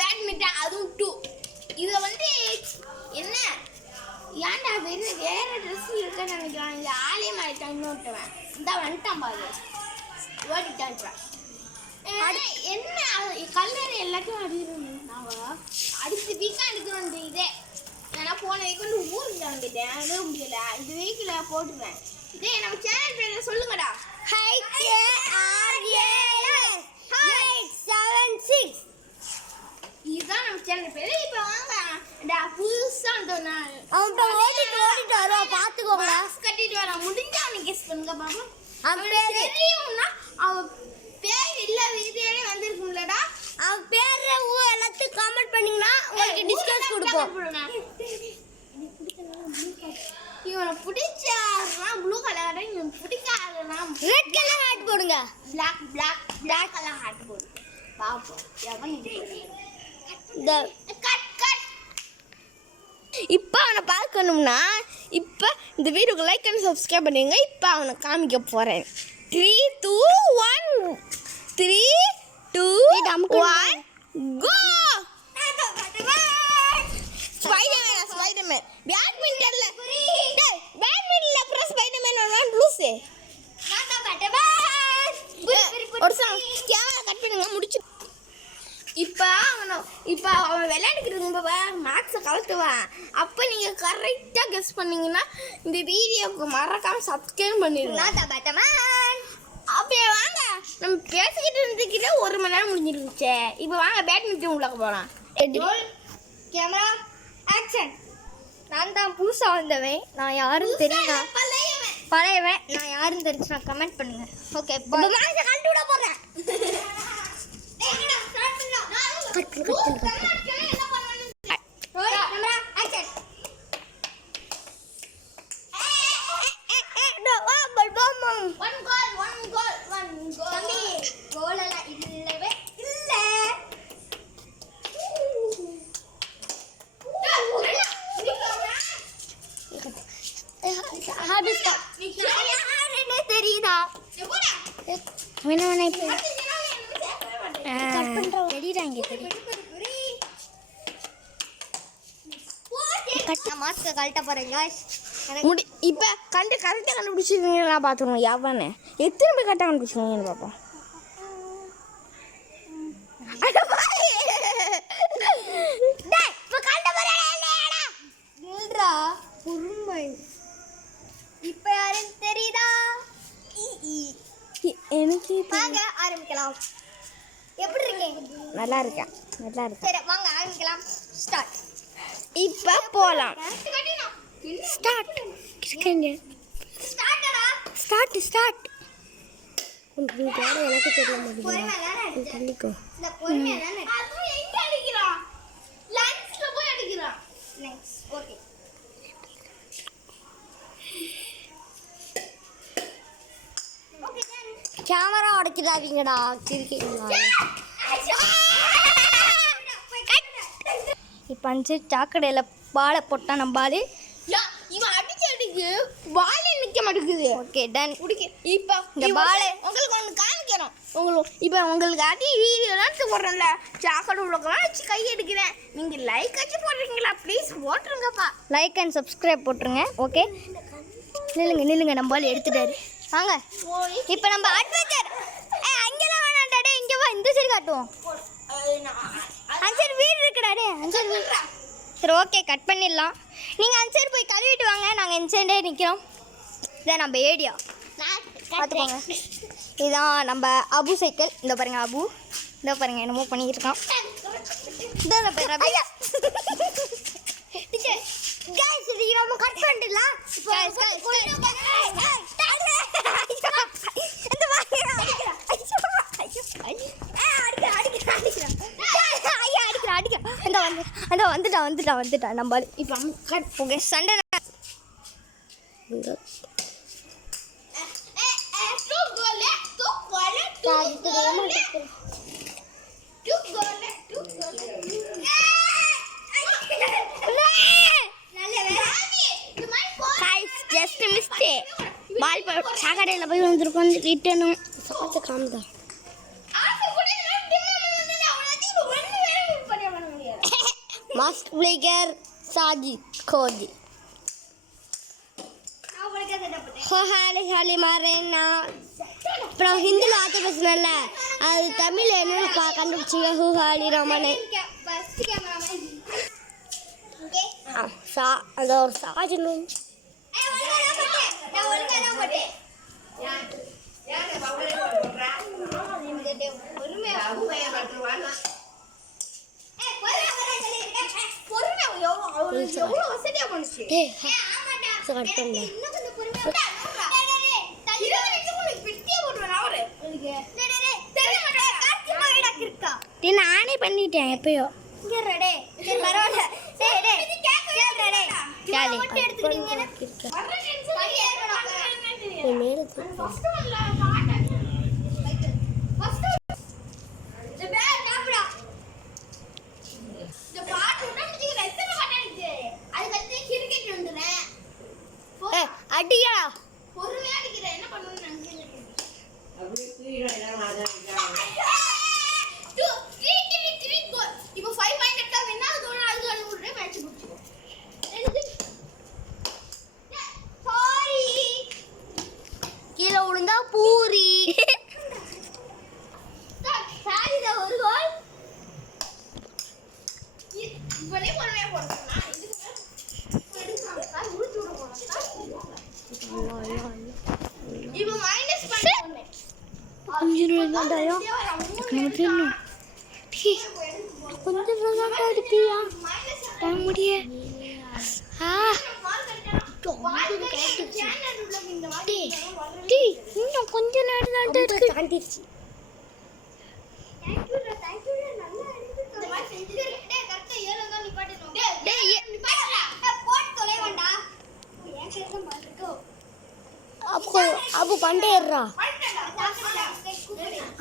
Badminton அதுவும் 2 இதை வந்து என்ன ஏன்டா வேற ட்ரெஸ் இருக்குன்னு நினைக்கிறான். இந்த ஆலய மாறிட்டான் இன்னொருத்தவன் இந்த வந்துட்டான் பாரு ஓடிட்டான். என்ன கல்லறை எல்லாத்தையும் அடிக்கிறோம். அடுத்த வீக்கா எடுக்கிறோம். இந்த இதே நான் போன வீக் வந்து ஊருக்கு கிளம்பிட்டேன். அதே முடியல. இந்த வீக்கில் போட்டுருவேன். இதே நம்ம சேனல் பேர் சொல்லுங்கடா. இதுதான் நம்ம சேனல் பேரு. இப்ப வாங்க புதுசா பாத்துக்கோங்க கட்டிட்டு வர முடிஞ்சா அவனுக்கு கெஸ் பண்ணுங்க பாப்பா. தெரியும்னா அவன் பேர் இல்ல வீடியோல வந்திருக்கும்லடா. அவன் பேர் எல்லாத்தையும் கமெண்ட் பண்ணீங்கன்னா உங்களுக்கு டிஸ்கவுண்ட் கொடுப்போம். இவனை பிடிச்சாருன்னா ப்ளூ கலர், இவன் பிடிக்காதுன்னா ரெட் கலர் ஹார்ட் போடுங்க. பிளாக் கலர் ஹார்ட் போடுங்க. பாப்போம் எவன் இப்போ அவனை பார்க்கணும்னா இப்போ இந்த வீடியோக்கு லைக் அண்ட் சப்ஸ்கிரைப் பண்ணுங்க. இப்போ அவனை காமிக்க போகிறேன். 3 2 1 3 2 1 கோ. ஸ்பைடர்மேன் பேட்மிண்டன்ல அப்புறம் ஸ்பைடர்மேன் வரலாம் லூசு. ஒரு சாங் கேமரா கட் பண்ணுங்க முடிச்சு. இப்போ அவன் விளையாடுக்கிறவங்க மேக்ஸை கலட்டுவான். அப்போ நீங்கள் கரெக்டாக கெஸ் பண்ணீங்கன்னா இந்த வீடியோவுக்கு மறக்காமல் சப்ஸ்கிரைப் பண்ணிடுங்க. அப்படியே வாங்க நம்ம பேசிக்கிட்டு இருந்துக்கிட்டே 1 மணி நேரம் முடிஞ்சிருந்துச்சே. இப்போ வாங்க பேட்மிண்டன் உள்ளே போகலாம். Camera action. நான் தான் புதுசாக வந்தவன். நான் யாரும் தெரியுமா பழையவன். நான் யாரும் தெரிஞ்சு நான் கமெண்ட் பண்ணுங்க. ஓகே மேக்ஸை கழட்டி விட போகிறேன். தெரியுதா மாஸ்க கழட்ட போறேங்க. இப்போ கரெக்டாக கண்டுபிடிச்சிருக்கீங்களா பார்த்துருவோம். எவனே எத்தனை பேர் கரெக்டாக கண்டுபிடிச்சிருக்கீங்கன்னு பார்ப்போம். இப்போ யாரும் தெரியுதா? எனக்கு வாங்க ஆரம்பிக்கலாம். எப்படி இருக்கீங்க? நல்லா இருக்கேன். சரி வாங்க ஆரம்பிக்கலாம். ஸ்டார்ட். இப்போ போகலாம். ஸ்டார்ட். எனக்கு தெரிய மாட்டேங்குது. கேமரா உடைக்கிறாதீங்கடா. இப்போ அஞ்சு சாக்கடையில் பாலை போட்டால் நம்ம பால் இவன் அடிச்சு பால் நிற்க மாட்டேங்குது. Okay done. இப்போ இந்த பால் உங்களுக்கு ஒன்று காமிக்கிறோம். உங்களுக்கு அடி வீடியோலாம் போடுறேன்ல சாக்கடை உள்ளக்கெல்லாம் வச்சு கை எடுக்கிறேன். நீங்கள் லைக் வச்சு போடுறீங்களா? ப்ளீஸ் போட்டுருங்கப்பா. லைக் அண்ட் சப்ஸ்கிரைப் போட்டுருங்க. ஓகே நில்லுங்க நம்ம பால் எடுத்துட்டாரு. வாங்க இப்போ நம்ம அட்வென்ச்சர். அங்கெல்லாம் வேணாண்டாடே, இங்கே வா. இந்த சைடு காட்டுவோம். அஞ்சர் வீடு இருக்குடாடே. அஞ்சர் வீடு. சரி ஓகே கட் பண்ணிடலாம். நீங்கள் அந்த சைடு போய் கழுவிட்டு வாங்க. நாங்கள் இந்த சைடே நிற்கிறோம். இதான் நம்ம ஏடியா பார்த்துக்கோங்க. இதுதான் நம்ம அபு சைக்கிள். இந்த பாருங்க அபு. இந்த பாருங்க என்னமோ பண்ணிக்கிட்டு இருக்கான். இதான் பேர் ரவி. गाइस இது நம்ம கட் பண்ணிடலாம். गाइस இந்த மாதிரி வந்துட்டா நம்ம இப்போ கட் போக சண்டை. Just mistake. பால் சாக்கடையில் போய் வந்துருக்கோம். ரிட்டனும் காமிதான். மாஸ்க் பிளேயர் சாஜித் கோதி ஹாலி மாறேன்னா அப்புறம் ஹிந்தியில் வார்த்தை பேசுனல அது தமிழ் என்னன்னு கண்டுபிடிச்சிங்க ஹூஹாலி ரமணே அது ஒரு சாஜனும் நானே பண்ணிட்டேன் எப்பயோ அடியா என்ன பண்ணுன்னு இப்போ 5 பாயிண்ட் எடுத்தா வேணா அது ஒரு மேட்ச் முடிச்சுக்கோ சாரி கீழே விழுந்தா பூரி சாரி da ஒரு கோல் இவனே பொறுமையா போடுறா இதுக்கு உருட்டு விட போறா இப்போ மைனஸ் பண்ணு கொஞ்சம் தாயா நம்ம கொஞ்சம் நல்லா இருக்கியா முடிய இன்னும் கொஞ்ச நேரம் தான் இருக்கு தாண்டிடுச்சு அப்பு பண்டே ஏறா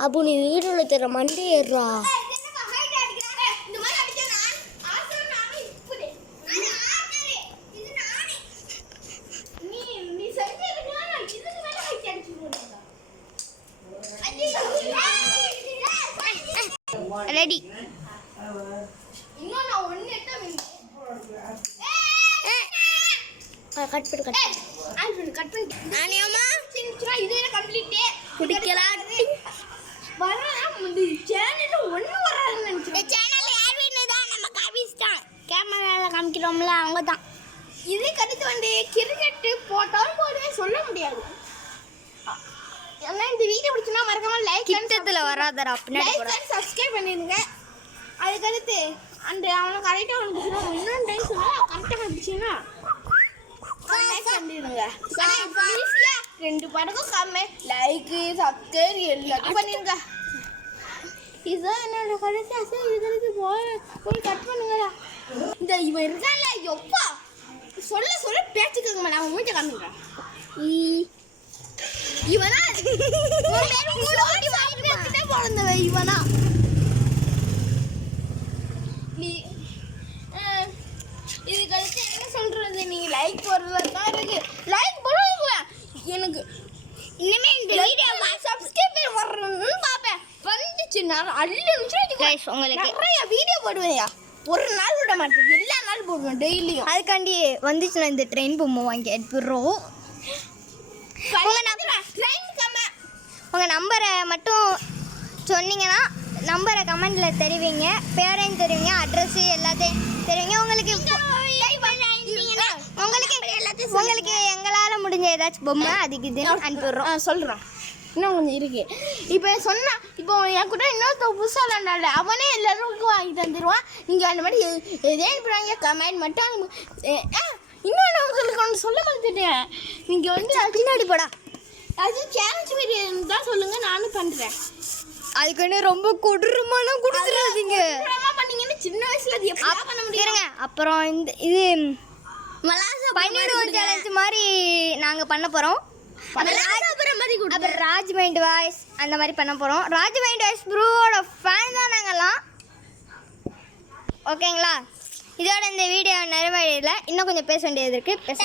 அப்பு நீ வீடுல தர மண்டே ஏறா ரெடி இன்னும் நான் ஒண்ணு எடுத்தா கட் பண்ணி நானியம்மா சின்ன இதே கம்ப்ளீட் குடிக்கலாம் வரலாம் இந்த சேனல்ல ஒண்ணு வராதுன்னு நினைச்சேன் சேனல்ல யார் வேணும்தான் நம்ம காமிஸ்தான் கேமரால காமிக்கிறோம்ல அவங்க தான் இதே கடித்து வந்து கிரிக்கெட் போட்டாலும் போடுவேன் சொல்ல முடியாது எல்லாம் இந்த வீடியோ பிடிச்சினா மறக்காம லைக் கிட்டத்துல வராதடா பின்னாடி போடா லைக் சப்ஸ்கிரைப் பண்ணிடுங்க அதுக்கு அடுத்து அந்த அவனுக்கு கரெக்டா வந்து இன்னொரு டைம் சொன்னா கரெக்டா வந்துச்சுனா லைக் பண்ணிடுங்க ஈஸியா ரெண்டு படக்கும் கம்மி லைக் சப்ஸ்கிரைப் எல்லாத்தையும் பண்ணிடுங்க இதுதான் என்னோட கடைசி ஆசை இதுக்கு போய் கட் பண்ணுங்கடா இந்த இவன் இருக்கான்ல எப்பா சொல்ல பேச்சுக்கோங்க நான் மூஞ்ச காமிக்கிறேன் இவனா பிறந்தவ இவனா நீ இதுக்கு அடுத்து என்ன சொல்றது நீ லைக் போடுறதுதான் இருக்கு லைக் போடுவீங்க எனக்கு இனிமே இந்த வீடியோவை சப்ஸ்கிரைபர் வரணும்னு பாப்பேன் வந்துச்சு நான் அள்ளி நிமிஷம் உங்களுக்கு நிறைய வீடியோ போடுவேயா ஒரு நாள் விட மாட்டேன் எல்லா நாள் போடுவேன் டெய்லியும் அதுக்காண்டி வந்துச்சுன்னா இந்த ட்ரெயின் பொம்மை வாங்கி எடுத்துடுறோம் உங்கள் நம்பரை மட்டும் சொன்னீங்கன்னா நம்பரை கமெண்டில் தெரிவிங்க பேரையும் தெரிவிங்க அட்ரஸு எல்லாத்தையும் தெரிவிங்க உங்களுக்கு எங்களால் முடிஞ்ச ஏதாச்சும் பொம்மை அதுக்கு இது அனுப்பிடுறோம் சொல்கிறோம் இன்னும் கொஞ்சம் இருக்கு இப்போ சொன்னா இப்போ என் கூட இன்னொருத்த புதுசாக விளாண்டால அவனே எல்லாருக்கும் வாங்கி தந்துடுவான் நீங்கள் அந்த மாதிரி எதே அனுப்புகிறாங்க கமெண்ட் மட்டும் இன்னொன்று உங்களுக்கு ஒன்று சொல்ல மாட்டேன் நீங்கள் வந்து பின்னாடி போடா அது சேலஞ்ச் மாரி தான் சொல்லுங்கள் நானும் பண்ணுறேன் அதுக்குன்னு ரொம்ப கொடூரமான கொடுத்துடாதீங்க பண்ணீங்கன்னு சின்ன வயசுல அது எப்படி பண்ண முடியுங்க அப்புறம் இந்த இது பன்னீர் சேலஞ்ச் மாதிரி நாங்கள் பண்ண போகிறோம் அப்புறம் ராஜ் மைண்ட் வாய்ஸ் அந்த மாதிரி பண்ண போகிறோம் ராஜ் மைண்ட் வாய்ஸ் ப்ரூவோட ஃபேன் தான் நாங்கள்லாம் ஓகேங்களா இதோட இந்த வீடியோ நிறைவேறல இன்னும் கொஞ்சம் பேச வேண்டியது இருக்குது பேச